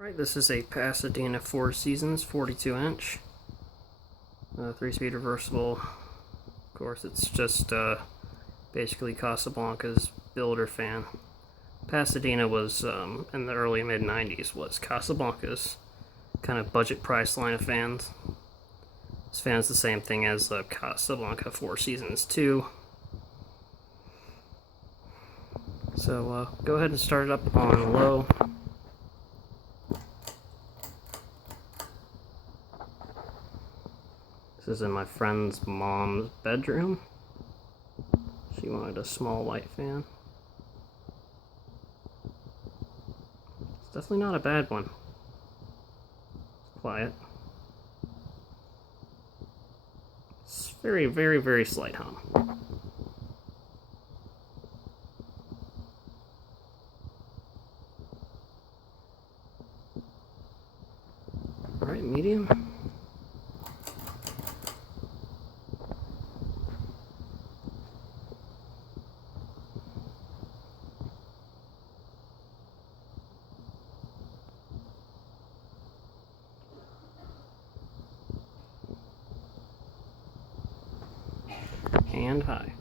Right, this is a Pasadena Four Seasons 42-inch, 3-speed reversible. Of course, it's just basically Casablanca's builder fan. Pasadena was, in the early mid-90s, was Casablanca's kind of budget price line of fans. This fan's the same thing as the Casablanca Four Seasons 2. So go ahead and start it up on low. This is in my friend's mom's bedroom. She wanted a small white fan. It's definitely not a bad one. It's quiet. It's very, very, very slight hum. Alright, medium. And high.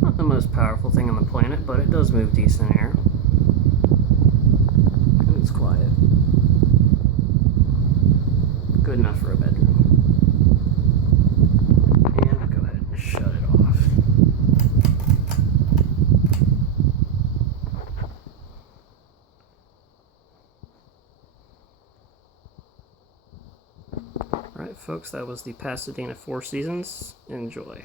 Not the most powerful thing on the planet, but it does move decent air. And it's quiet. Good enough for a bedroom. And go ahead and shut it off. Alright folks, that was the Pasadena Four Seasons. Enjoy.